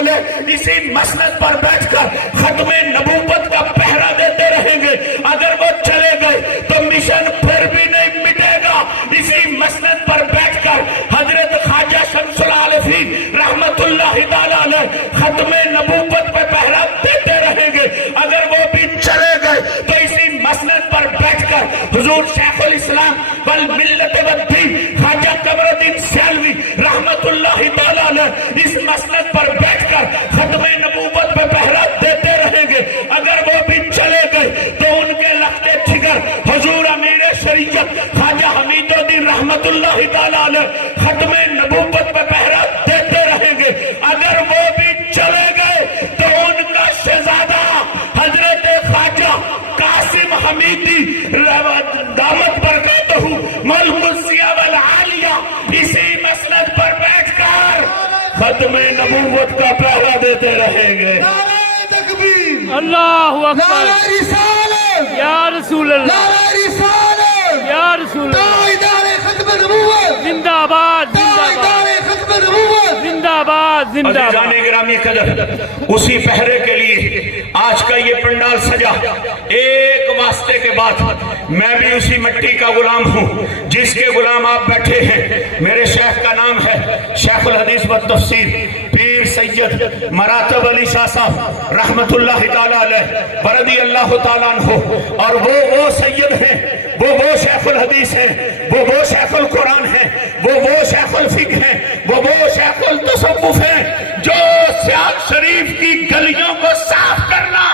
علیہ اسی مسند پر بیٹھ کر ختم نبوت کا پہرا دیتے رہیں گے. اگر وہ چلے گئے تو مشن پھر بھی نہیں مٹے گا. اسی مسند پر بیٹھ کر حضرت خواجہ شمس العارفین رحمت اللہ تعالی علیہ ختم نبوت پہ پہرا دیتے رہیں گے. اگر وہ بھی چلے گئے تو اسی مسند پر بیٹھ کر حضور شیخ الاسلام والملت والدین خواجہ قمر الدین سیالوی رحمت اللہ تعالی علیہ اس مسند پر بیٹھ کر ختم نبوت پہ پہرا دیتے رہیں گے. اگر وہ بھی چلے گئے تو ان کے لختے جگر حضور امیر شریعت خواجہ حمید الدین رحمت اللہ تعالی علیہ ختم نبوت پہ پہرا دیتے رہیں گے. اگر وہ بھی چلے گئے تو ان کا شہزادہ حضرت خواجہ قاسم حمیدی دامت برکاتہ ملک السیاہ والعالیہ اسی مسند پر بیٹھ کر ختم نبوت کا پہرا دیتے رہیں گے. نعرہ تکبیر، اللہ اکبر، نعرہ رسالت، یا رسول اللہ، نعرہ رسالت، یا رسول اللہ، تاجدار ختم نبوت، زندہ آباد، زندہ آباد، تاجدار ختم نبوت. زندہ آباد، زندہ آباد. عزیزان گرامی قدر، اسی پہرے کے لیے آج کا یہ پنڈال سجا. ایک واسطے کے بعد میں بھی اسی مٹی کا غلام ہوں جس کے غلام آپ بیٹھے ہیں. میرے شیخ کا نام ہے شیخ الحدیث و تفسیر پیر سید مراتب علی شاہ صاحب رحمت اللہ تعالی علیہ ورضی اللہ تعالیٰ عنہ. اور وہ سید ہیں، وہ شیخ الحدیث ہیں، وہ شیخ القرآن ہیں، وہ شیخ الفقہ ہیں، وہ شیخ التصوف ہیں جو سیاق شریف کی گلیوں کو صاف کرنا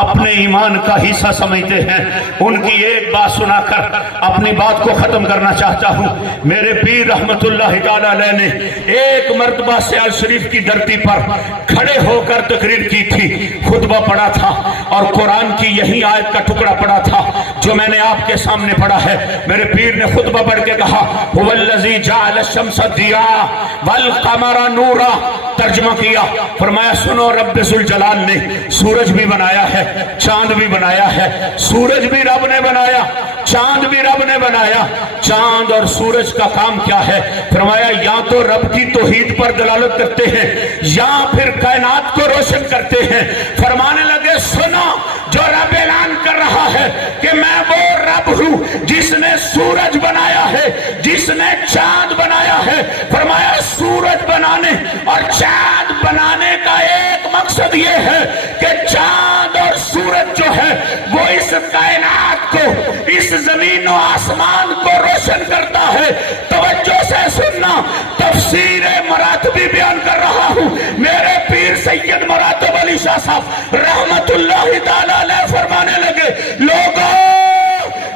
اپنے ایمان کا حصہ سمجھتے ہیں. ان کی ایک بات سنا کر اپنی بات کو ختم کرنا چاہتا ہوں. میرے پیر رحمت اللہ تعالی علیہ نے ایک مرتبہ سیاق شریف کی دھرتی پر کھڑے ہو کر تقریر کی تھی، خطبہ پڑھا تھا اور قرآن کی یہی آیت کا ٹکڑا پڑھا تھا جو میں نے آپ کے سامنے پڑھا ہے. میرے پیر نے خطبہ پڑھ کے کہا هو الذی جعل الشمس ضیاء والقمر نورا. ترجمہ کیا، فرمایا سنو، رب ذوالجلال نے سورج بھی بنایا ہے، چاند بھی بنایا ہے. سورج بھی رب نے بنایا، چاند بھی رب نے بنایا. چاند اور سورج کا کام کیا ہے؟ فرمایا یا تو رب کی توحید پر دلالت کرتے ہیں یا پھر کائنات کو روشن کرتے ہیں. فرمانے لگے سنو، جو رب اعلان کر رہا ہے کہ میں وہ رب ہوں جس نے سورج بنایا ہے، جس نے چاند بنایا ہے. فرمایا سورج بنانے اور چاند بنانے کا ایک مقصد یہ ہے کہ چاند اور سورج جو ہے وہ اس کائنات کو، اس زمین و آسمان کو روشن کرتا ہے. توجہ سے سننا، تفسیر مراتبی بیان کر رہا ہوں. میرے پیر سید مراتب علی شاہ صاحب رحمت اللہ تعالی علیہ فرمانے لگے لوگوں،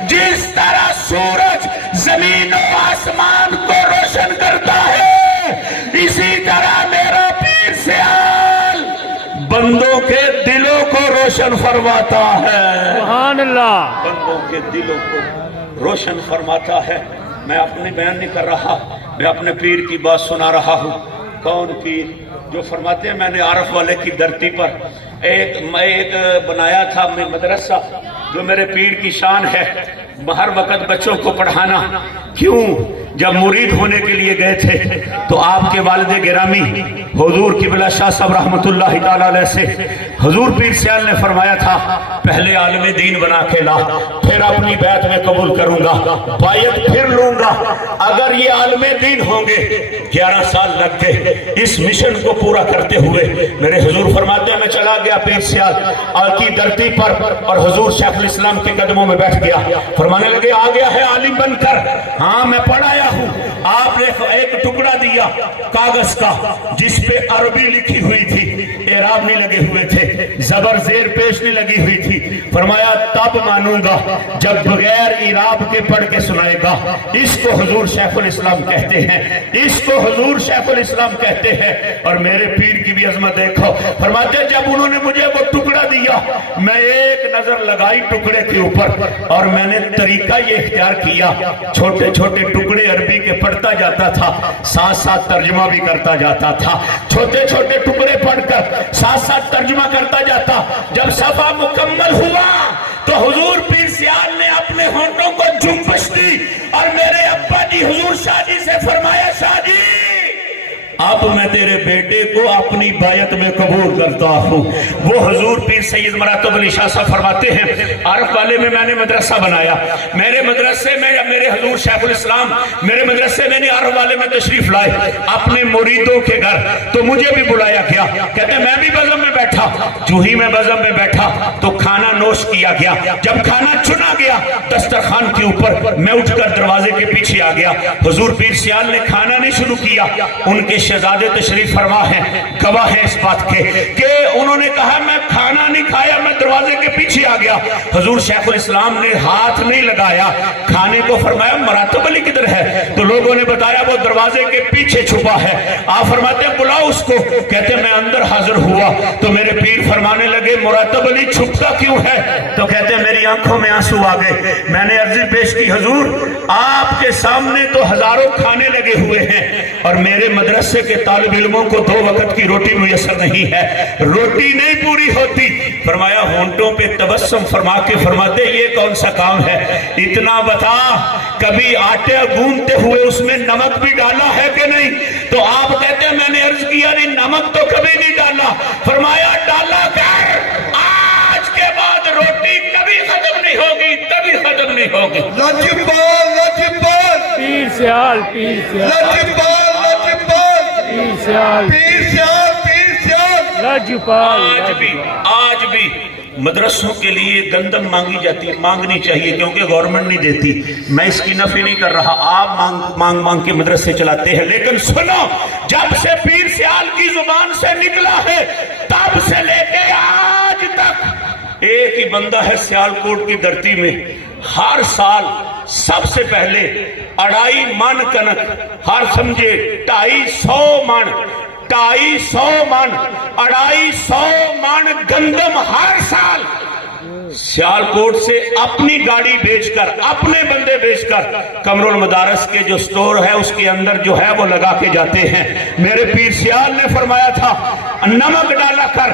جس طرح سورج زمین و آسمان کو روشن کرتا ہے اسی طرح میرا پیر سیال بندوں کے دلوں کو روشن فرماتا ہے. سبحان اللہ. بندوں کے دلوں کو روشن فرماتا ہے. میں اپنے بیان نہیں کر رہا، میں اپنے پیر کی بات سنا رہا ہوں. کون کی؟ جو فرماتے ہیں میں نے عارف والے کی دھرتی پر ایک بنایا تھا مدرسہ جو میرے پیر کی شان ہے، ہر وقت بچوں کو پڑھانا. کیوں؟ جب مرید ہونے کے لیے گئے تھے تو آپ کے والد گرامی حضور قبلہ شاہ صاحب رحمت اللہ تعالی علیہ سے حضور پیر سیال نے فرمایا تھا پہلے عالم دین بنا کے لا، پھر اپنی بیعت میں قبول کروں گا، بیعت پھر لوں گا. اگر یہ عالم دین ہوں گے 11 سال لگ گئے اس مشن کو پورا کرتے ہوئے. میرے حضور فرماتے ہیں میں چلا گیا پیر سیال کی دھرتی پر اور حضور شیخ الاسلام کے قدموں میں بیٹھ گیا. فرمانے لگے آ گیا ہے عالم بن کر. ہاں میں پڑھایا ہوں. آپ نے ایک ٹکڑا دیا کاغذ کا جس پہ عربی لکھی ہوئی تھی، اعراب نہیں لگے ہوئے تھے، زبر زیر پیش نہیں لگی ہوئی تھی. فرمایا تب مانوں گا جب بغیر اعراب کے پڑھ کے سنائے گا. اس کو حضور شیخ الاسلام کہتے ہیں، اس کو حضور شیخ الاسلام کہتے ہیں. اور میرے پیر کی بھی عظمت دیکھو. فرماتے ہیں جب انہوں نے مجھے وہ ٹکڑا دیا میں ایک نظر لگائی ٹکڑے کے اوپر اور میں نے طریقہ یہ اختیار کیا، چھوٹے چھوٹے ٹکڑے عربی کے پڑھتا جاتا تھا، ساتھ ساتھ ترجمہ بھی کرتا جاتا تھا. چھوٹے چھوٹے ٹکڑے پڑھ کر ساتھ ساتھ ترجمہ کرتا جاتا. جب صفحہ مکمل ہوا تو حضور پیر سیال نے اپنے ہونٹوں کو جنبش دی اور میرے ابا جی حضور شاہ جی سے فرمایا شاہ جی अब मैं तेरे बेटे को अपनी बायत में कबूल करता हूँ। वो हुजूर पीर सैयद मरातब अली शाह साहब फरमाते हैं, आरफ वाले में मैंने मदरसा बनाया, मेरे मदरसे में मेरे हुजूर शेखुल इस्लाम मेरे मदरसे में नहीं आरफ वाले में तशरीफ लाए अपने मुरीदों के घर, तो मुझे भी बुलाया गया। कहते मैं भी बज़म में बैठा, जो ही मैं बज़म में बैठा तो खाना नोश किया गया। जब खाना चुना गया दस्तरखान के ऊपर, मैं उठकर दरवाजे के पीछे आ गया। हुजूर पीर सियाल ने खाना नहीं शुरू किया, उनके शहजादे तशरीफ फरमा है, गवाह है इस बात के कि उन्होंने कहा मैं खाना नहीं खाया, मैं दरवाजे के पीछे आ गया। हुजूर शेखुल इस्लाम ने हाथ नहीं लगाया खाने को, फरमाया मरातब अली किधर है? तो लोगों ने बताया वो दरवाजे के पीछे छुपा है। आप फरमाते बुलाओ उसको। कहते मैं अंदर हाजिर हुआ तो मेरे पीर फरमाने लगे मुरातब अली छुपता क्यों है? तो कहते मेरी आंखों में आंसू आ गए। मैंने अर्जी पेश की, हुजूर आपके सामने तो हजारों खाने लगे हुए हैं और मेरे मदरसे के तालिब इल्मों को 2 वक्त की रोटी मुयस्सर नहीं है, रोटी नहीं पूरी होती। फरमाया होंठों पे तबस्सुम फरमा के फरमाते ये कौन सा काम है? इतना बता कभी आटे गूंथते हुए उसमें नमक भी डाला है कि नहीं? तो आप कहते मैंने अर्ज किया नहीं, नमक तो कभी नहीं डाला। फरमाया डाला कर, आज के बाद रोटी कभी खत्म नहीं होगी, कभी खत्म नहीं होगी। लजपाल लजपाल पीर सियाल पीर सियाल लजपाल लजपाल पीर सियाल पीर सियाल पीर सियाल। लजपाल आज भी मदरसों के लिए गंदम मांगी जाती है, मांगनी चाहिए क्योंकि गवर्नमेंट नहीं देती। मैं इसकी नफी नहीं कर रहा, आप मांग मांग के मदरसे चलाते हैं, लेकिन सुनो जब से पीर सियाल की जुबान से निकला है तब से लेके आज तक एक ही बंदा है सियालकोट की धरती में, हर साल सबसे पहले 2.5 मन कनक, हर समझे 250 मन, 250 मन, 250 मन गंदम हर साल सियालकोट से अपनी गाड़ी बेचकर, अपने बंदे बेचकर कमरुल मदारस के जो स्टोर है उसके अंदर जो है वो लगा के जाते हैं। मेरे पीर सियाल ने फरमाया था नमक डाला कर,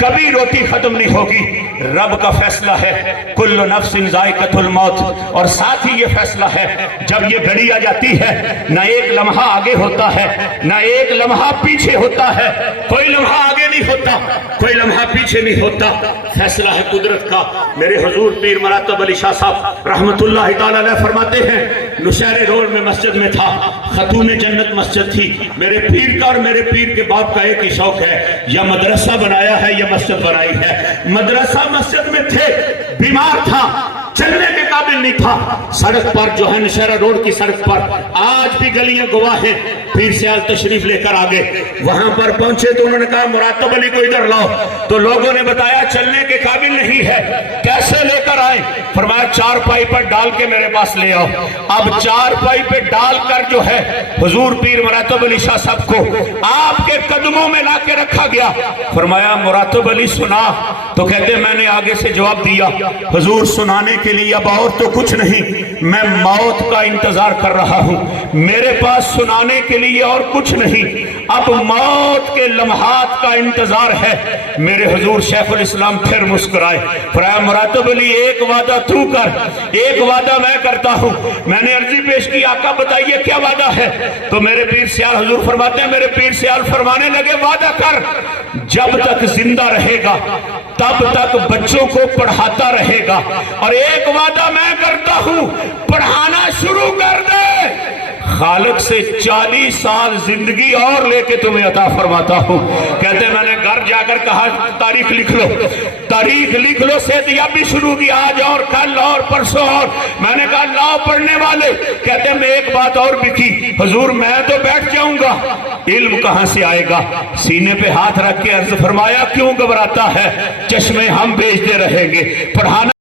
कभी रोटी खत्म नहीं होगी। रब का फैसला है कुल्लु नफ्सिन जायकातुल मौत, और साथ ही ये फैसला है जब ये घड़ी आ जाती है न एक लम्हा आगे होता है न एक लम्हा पीछे होता है, कोई लम्हा आगे नहीं होता, कोई लम्हा पीछे नहीं होता, फैसला है कुदरत का। मेरे हुजूर पीर मरातब अली शाह साहब रहमतुल्लाह ताला अलैह फरमाते हैं नुशैरे रोड में मस्जिद में था, खतून जन्नत मस्जिद थी। मेरे पीर का और मेरे पीर के बाप का एक ही शौक है, या मदरसा बनाया है या मस्जिद बनाई है। मदरसा मस्जिद में थे, बीमार था, चलने के काबिल नहीं था, सड़क पर जो है नशहरा रोड की सड़क पर आज भी गलियां गवाह हैं। पीर सियाल तशरीफ लेकर आ गए, वहां पर पहुंचे तो उन्होंने कहा मुरातब अली को इधर लाओ, तो लोगों ने बताया चलने के काबिल नहीं है। कैसे लेकर आए? फरमाया 4 पाई पर डाल के मेरे पास ले आओ। अब 4 पाई पे डालकर जो है हुजूर पीर मुरातब अली शाह साहब को आपके कदमों में ला के रखा गया। फरमाया मुरातब अली सुना, तो कहते मैंने आगे से जवाब दिया हुजूर सुनाने के लिए अब और तो कुछ नहीं, मैं मौत का इंतजार कर रहा हूं, मेरे पास सुनाने के लिए और कुछ नहीं, अब मौत के लम्हात का इंतजार है। मेरे हुजूर शेखुल इस्लाम फिर मुस्कुराए, फरमाया मुरातब अली एक वादा तू कर, एक वादा मैं करता हूं। मैंने अर्जी पेश की आका बताइए क्या वादा है? तो मेरे पीर सियाल हुजूर फरमाते हैं, मेरे पीर सियाल फरमाने लगे वादा कर जब तक जिंदा रहेगा तब तक बच्चों को पढ़ाता रहेगा, और एक वादा मैं करता हूं पढ़ाना शुरू कर दे, खालिक से 40 साल जिंदगी और लेके तुम्हें अता फरमाता हूं। कहते मैंने घर जाकर कहा तारीख लिख लो, तारीख लिख लो, सेहतियाबी शुरू की आज और कल और परसों और। मैंने कहा लाओ पढ़ने वाले। कहते मैं एक बात और भी की, हुजूर मैं तो बैठ जाऊंगा, इल्म कहां से आएगा? सीने पे हाथ रख के अर्ज फरमाया क्यों घबराता है, चश्मे हम भेजते रहेंगे, पढ़ाना